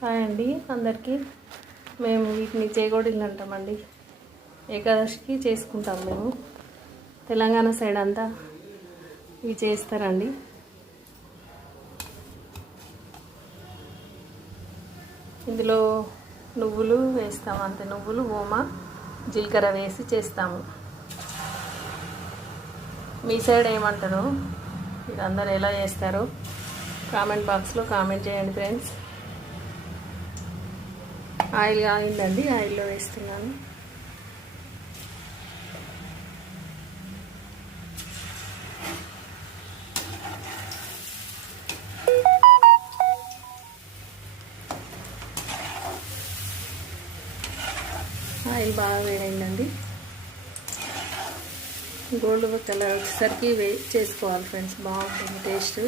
Hi అండి అందరికీ. మేము వీటిని చేగోడీలు అంటామండి. ఏకాదశికి చేసుకుంటాం మేము. తెలంగాణ సైడ్ అంతా ఇవి చేస్తారండి. ఇందులో నువ్వులు వేస్తాము, అంతే. నువ్వులు, ఓమ, జీలకర్ర వేసి చేస్తాము. మీ సైడ్ ఏమంటారో, మీరు అందరు ఎలా చేస్తారో కామెంట్ బాక్స్లో కామెంట్ చేయండి ఫ్రెండ్స్. ఆయిల్ కాగిందండి, ఆయిల్లో వేస్తున్నాను. ఆయిల్ బాగా వేడైందండి. గోల్డ్ కలర్ వచ్చేసరికి చేసుకోవాలి ఫ్రెండ్స్, బాగుంటుంది టేస్ట్.